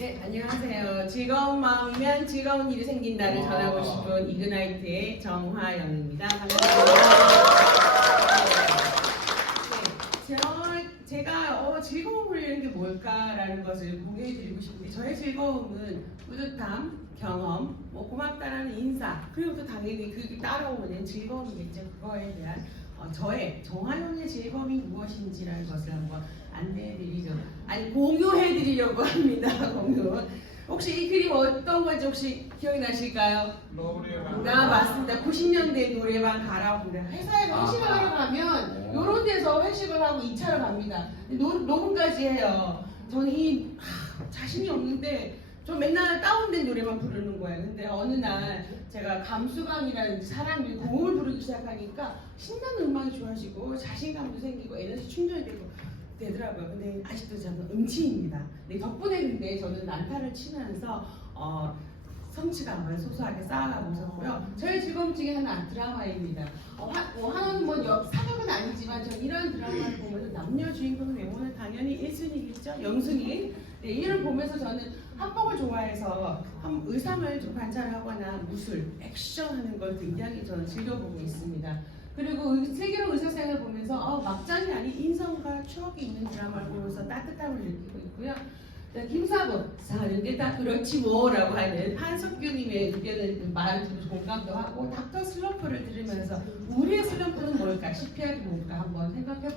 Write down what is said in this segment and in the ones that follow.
네, 안녕하세요. 즐거운 마음이면 즐거운 일이 생긴다를 와. 전하고 싶은 이그나이트의 정화영입니다. 반갑습니다. 네, 저, 제가 어, 즐거움을 이는 게 뭘까라는 것을 공유해드리고 싶은데 저의 즐거움은 뿌듯함, 경험, 뭐 고맙다라는 인사 그리고 또 당연히 그 따라오는 즐거움이겠죠. 그거에 대한 어, 저의 정화영의 즐거움이 무엇인지라는 것을 한번 안내해드리죠. 아니 공유해드리려고 합니다. 공유. 혹시 이 그림 어떤 건지 혹시 기억이 나실까요? 노래방. 나 맞습니다. 90년대 노래방 가라옵니다. 회사에서 회식을 아하. 하러 가면 오. 요런 데서 회식을 하고 2차로 갑니다. 노, 녹음까지 해요. 저는 이 하, 자신이 없는데 저 맨날 다운된 노래만 부르는 거예요. 근데 어느 날 제가 감수광이라는 사람이 고음을 부르기 시작하니까 신나는 음악이 좋아지고 자신감도 생기고 에너지 충전이 되고 되더라고요. 근데 아직도 저는 음치입니다. 네, 덕분에 근데 저는 난타를 치면서 어, 성취감을 소소하게 쌓아가고 있었고요. 저의 즐거움 중에 하나 드라마입니다. 어, 하, 어, 하나는 뭐 역, 사극은 아니지만 전 이런 드라마를 보면서 남녀 주인공 외모는 당연히 1순위겠죠. 영순위. 네, 이를 보면서 저는 한복을 좋아해서 한 의상을 좀 관찰하거나 무술, 액션하는 걸 굉장히 저는 즐겨보고 있습니다. 그리고 의- 세계로 의사생활을 보면서 어, 막장이 아닌 인성과 추억이 있는 드라마를 보면서 따뜻함을 느끼고 있고요. 자, 김사부 사는 게 다 그렇지 뭐라고 하는 한석규님의 의견을 들으면서 공감도 하고 닥터 슬럼프를 들으면서 우리의 슬럼프는 뭘까 CPR이 뭘까 한번 생각해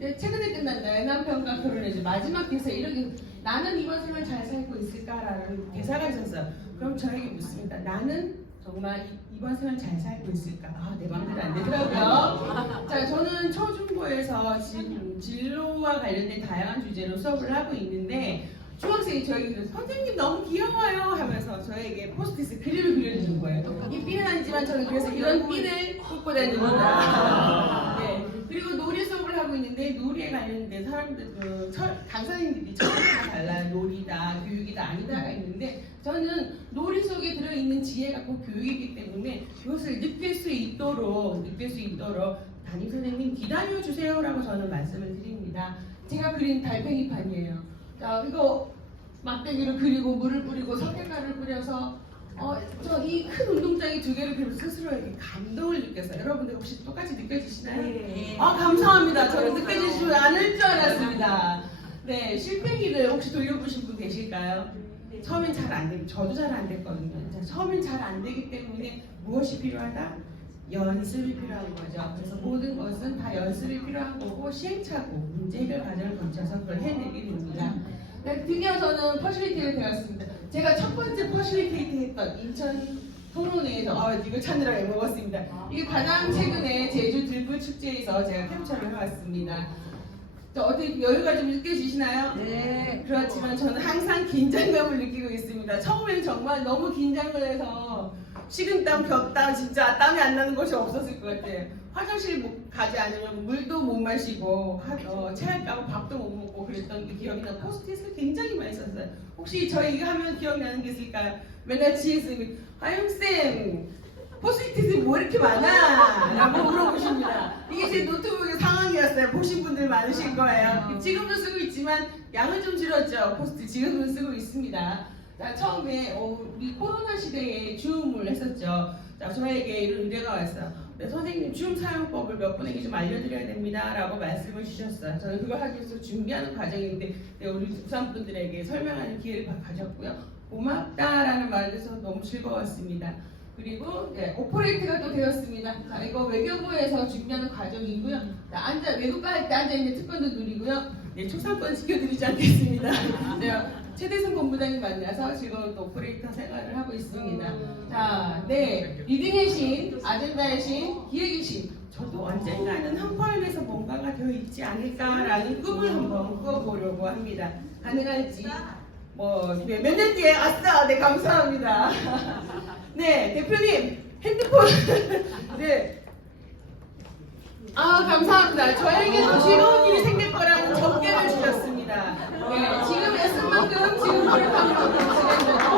최근에 끝난 내 남편과 결혼해서 마지막 대사 이렇게 나는 이번 생을 잘 살고 있을까라는 대사가 있었어요. 그럼 저에게 묻습니다. 나는 정말 이- 이번 생을 잘 살고 있을까? 아, 내 마음대로 안 되더라고요. 자, 저는 초중고에서 지금 진로와 관련된 다양한 주제로 수업을 하고 있는데 중학생이 저에게 선생님 너무 귀여워요 하면서 저에게 포스트잇 그림을 그려주는 거예요. 이 삐는 아니지만 저는 그래서 이런 삐를 꽂고 다닙니다. 네. 그리고 수업을 하고 있는데 놀이에 관련된 사람들 그 철, 강사님들이 다 달라요. 놀이다, 교육이다, 아니다가 있는데 저는 놀이 속에 들어있는 지혜가 꼭 교육이기 때문에 그것을 느낄 수 있도록 느낄 수 있도록 담임 선생님 기다려 주세요라고 저는 말씀을 드립니다. 제가 그린 달팽이판이에요. 자 이거 막대기를 그리고 물을 뿌리고 석회가를 뿌려서 어, 저 이 큰 운동장에 두 개를 그리고 스스로에게 감동을 느꼈어요. 여러분들 혹시 똑같이 느껴지시나요? 네. 아 감사합니다. 저는 느껴지지 않을 줄 알았습니다. 네 실패기를 혹시 돌려보신 분 계실까요? 처음엔 잘 안 되고 저도 잘 안 됐거든요. 자, 처음엔 잘 안 되기 때문에 무엇이 필요하다? 연습이 필요한 거죠. 그래서 모든 것은 다 연습이 필요한 거고 시행착오, 문제 해결 과정을 거쳐서 그걸 해내게 됩니다. 네, 드디어 저는 퍼실리티를 배웠습니다. 제가 첫 번째 퍼실리테이트 했던 인천 토론회에서 아, 이거 찾느라 애먹었습니다. 이게 가장 최근에 제주 들불 축제에서 제가 캡처를 해왔습니다. 저 어떻게 여유가 좀 느껴지시나요? 네. 그렇지만 저는 항상 긴장감을 느끼고 있습니다. 처음에는 정말 너무 긴장을 해서 식은땀, 겹땀, 진짜 땀이 안 나는 것이 없었을 것 같아요. 화장실 못 가지 않으면 물도 못 마시고 하- 어, 체할까봐 밥도 못 먹고 그랬던 게 기억이 나. 포스트잇을 굉장히 많이 썼어요. 혹시 저희 이거 하면 기억나는 게 있을까요? 맨날 지혜쌤이 하영쌤 포스트잇이 뭐 이렇게 많아? 라고 물어보십니다. 이게 제 노트북의 상황이었어요. 보신 분들 많으실 거예요. 지금도 쓰고 있지만 양은 좀 줄었죠. 포스트 지금도 쓰고 있습니다. 자, 처음에 어, 우리 코로나 시대에 줌을 했었죠. 자, 저에게 이런 의뢰가 왔어요. 네, 선생님 줌 사용법을 몇 분에게 좀 알려드려야 됩니다. 라고 말씀을 주셨어요. 저는 그걸 하기 위해서 준비하는 과정인데 네, 우리 부산 분들에게 설명하는 기회를 가- 가졌고요. 고맙다라는 말을 해서 너무 즐거웠습니다. 그리고 네, 오퍼레이트가 또 되었습니다. 자, 이거 외교부에서 준비하는 과정이고요. 자, 앉아 외국가 할 때 앉아 있는 특권도 누리고요. 네, 초상권 지켜드리지 않겠습니다. 네, 최대성 본부장님 만나서 즐거운 또 오퍼레이터 생활을 하고 있습니다. 자, 네, 리딩의 신, 아젠다의 신, 기획의 신. 저도 언젠가는 한포함에서 뭔가가 되어 있지 않을까라는 꿈을 한번 꿔보려고 합니다. 가능할지. 뭐, 네, 몇년 뒤에 아싸! 네, 감사합니다. 네, 대표님, 핸드폰. 네. 아, 감사합니다. 저에게도 즐거운 일이 생길 거라는 접견을 주셨습니다. 네, 지금 애쓴 만큼 지금 노력한 만큼 진행되고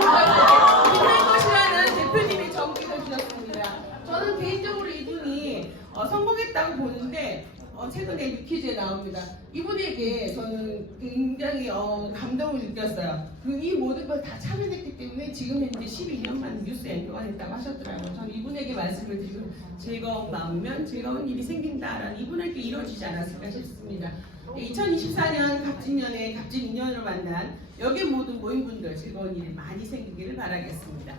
이럴 것이라는 대표님의 정기를 주셨습니다. 저는 개인적으로 이분이 어, 성공했다고 보는데 어, 최근에 퀴즈에 나옵니다. 이분에게 저는 굉장히 어, 감동을 느꼈어요. 그 이 모든 걸 다 참여했기 때문에 지금 현재 12년 만 뉴스 앵커가 됐다고 하셨더라고요. 저는 이분에게 말씀을 드리고 즐거운 마음면 즐거운 일이 생긴다라는 이분에게 이루어지지 않았을까 싶습니다. 2024년 갑진년에 갑진 인연으로 만난 여기 모든 모인 분들 즐거운 일이 많이 생기기를 바라겠습니다.